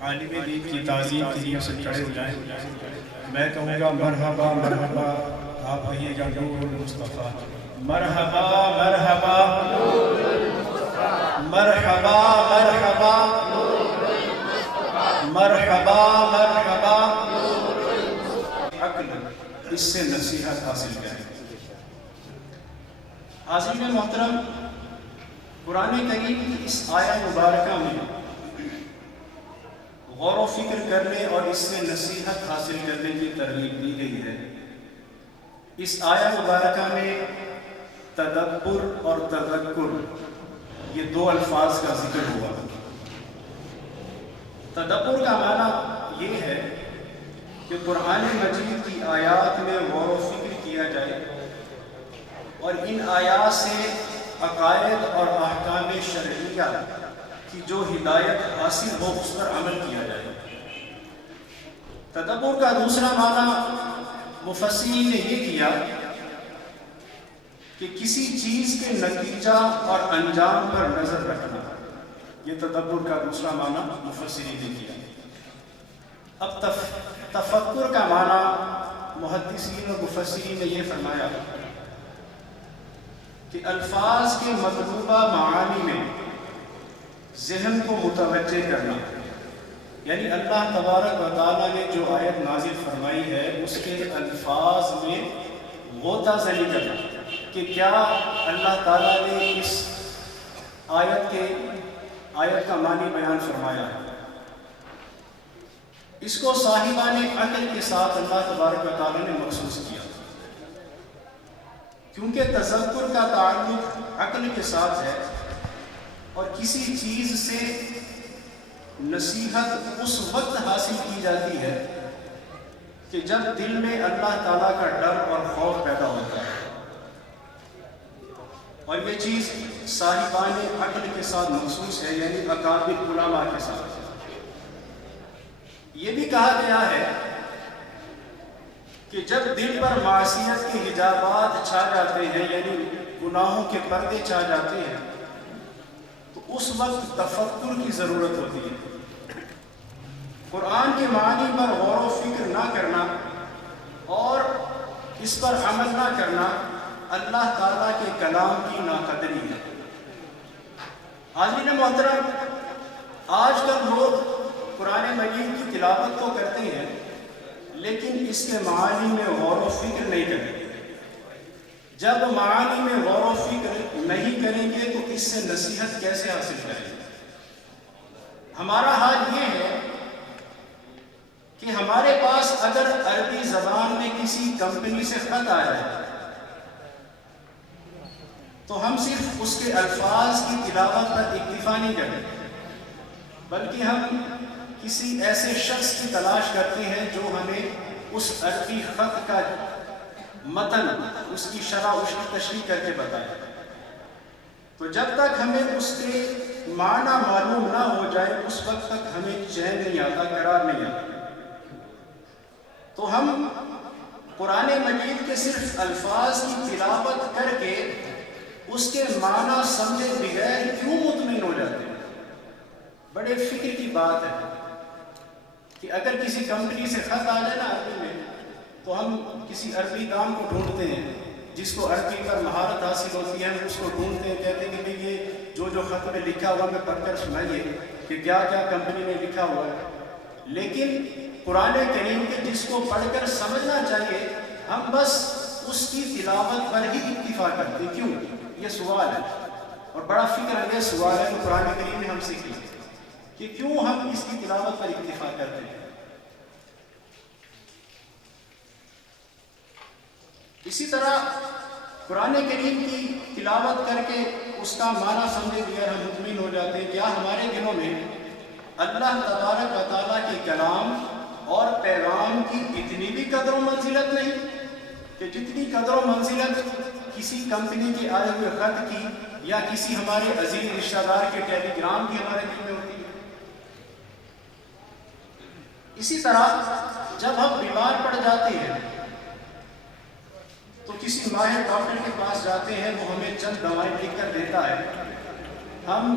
عالم دین کی تعظیم کے لیے سے کھڑے ہو جائیں. میں کہوں گا مرحبا مرحبا، آپ کہیے گا نور المصطفیٰ. مرحبا مرحبا مرحبا مرحبا مرحبا مرحبا. عقل، اس سے نصیحت حاصل کریں. حاضرین محترم، قرآن کریم کی اس آیہ مبارکہ میں غور و فکر کرنے اور اس سے نصیحت حاصل کرنے کی ترغیب دی گئی ہے. اس آیہ مبارکہ میں تدبر اور تذکر، یہ دو الفاظ کا ذکر ہوا. تدبر کا معنی یہ ہے کہ قرآن مجید کی آیات میں غور و فکر کیا جائے اور ان آیات سے عقائد اور احکام شرعیہ کی جو ہدایت حاصل ہو اس پر عمل کیا جائے. تدبر کا دوسرا معنی مفسرین نے یہ کیا کہ کسی چیز کے نتیجہ اور انجام پر نظر رکھنا. یہ تدبر کا دوسرا معنی مفسرین نے کیا. اب تفکر کا معنی محدثین اور مفسرین نے یہ فرمایا کہ الفاظ کے مطلوبہ معانی میں ذہن کو متوجہ کرنا، یعنی اللہ تبارک و تعالیٰ نے جو آیت نازل فرمائی ہے اس کے الفاظ میں غوطہ زنی کرنا کہ کیا اللہ تعالیٰ نے اس آیت کا معنی بیان فرمایا ہے. اس کو صاحبان عقل کے ساتھ اللہ تبارک و تعالیٰ نے مخصوص کیا، کیونکہ تذکر کا تعلق عقل کے ساتھ ہے اور کسی چیز سے نصیحت اس وقت حاصل کی جاتی ہے کہ جب دل میں اللہ تعالیٰ کا ڈر اور خوف پیدا ہوتا ہے. اور یہ چیز صاحبان عقل کے ساتھ مخصوص ہے، یعنی اکابر علماء کے ساتھ. یہ بھی کہا گیا ہے کہ جب دل پر معصیت کے حجابات چھا جاتے ہیں، یعنی گناہوں کے پردے چھا جاتے ہیں، تو اس وقت تفکر کی ضرورت ہوتی ہے. قرآن کے معنی پر غور و فکر نہ کرنا اور اس پر عمل نہ کرنا اللہ تعالیٰ کے کلام کی ناقدری ہے. حاضرین محترم، آج کل لوگ قرآن مجید کی تلاوت تو کرتے ہیں لیکن اس کے معانی میں غور و فکر نہیں کرتے. جب معانی میں غور و فکر نہیں کریں گے تو اس سے نصیحت کیسے حاصل کریں گے؟ ہمارا حال یہ ہے کہ ہمارے پاس اگر عربی زبان میں کسی کمپنی سے خط آیا ہے تو ہم صرف اس کے الفاظ کی تلاوت پر اکتفا نہیں کرتے، بلکہ ہم کسی ایسے شخص کی تلاش کرتے ہیں جو ہمیں اس عربی خط کا متن، اس کی شرح، اس کی تشریح کر کے بتائے. تو جب تک ہمیں اس کے معنی معلوم نہ ہو جائے اس وقت تک ہمیں چین نہیں آتا، قرار نہیں آتا. تو ہم قرآن مجید کے صرف الفاظ کی تلاوت کر کے اس کے معنی سمجھے بغیر کیوں مطمئن ہو جاتے ہیں؟ بڑے فکر کی بات ہے کہ اگر کسی کمپنی سے خط آ جائے نا عربی میں تو ہم کسی عربی کام کو ڈھونڈتے ہیں جس کو عربی پر مہارت حاصل ہوتی ہے، ہم اس کو ڈھونڈتے ہیں، کہتے ہیں کہ یہ جو خط میں لکھا ہوا میں پڑھ کر سنائیے کہ کیا کیا کمپنی میں لکھا ہوا ہے. لیکن قرآن کریم کے جس کو پڑھ کر سمجھنا چاہیے ہم بس اس کی تلاوت پر ہی اکتفا کرتے ہیں. کیوں؟ یہ سوال ہے اور بڑا فکر انگیز سوال ہے جو قرآن کریم نے ہم سے کیا کہ کیوں ہم اس کی تلاوت پر اکتفا کرتے ہیں. اسی طرح قرآن کریم کی تلاوت کر کے اس کا معنی سمجھے بغیر ہم مطمئن ہو جاتے ہیں. کیا ہمارے دلوں میں اللہ تبارک و تعالیٰ کے کلام اور پیغام کی اتنی بھی قدر و منزلت نہیں کہ جتنی قدر و منزلت کسی کمپنی کے آئے ہوئے خط کی یا کسی ہمارے عزیز رشتہ دار کے ٹیلی گرام کی ہمارے دل میں ہوتی ہے؟ اسی طرح جب ہم بیمار پڑ جاتے ہیں تو کسی ماہر ڈاکٹر کے پاس جاتے ہیں، وہ ہمیں چند دوائیں لکھ کر دیتا ہے، ہم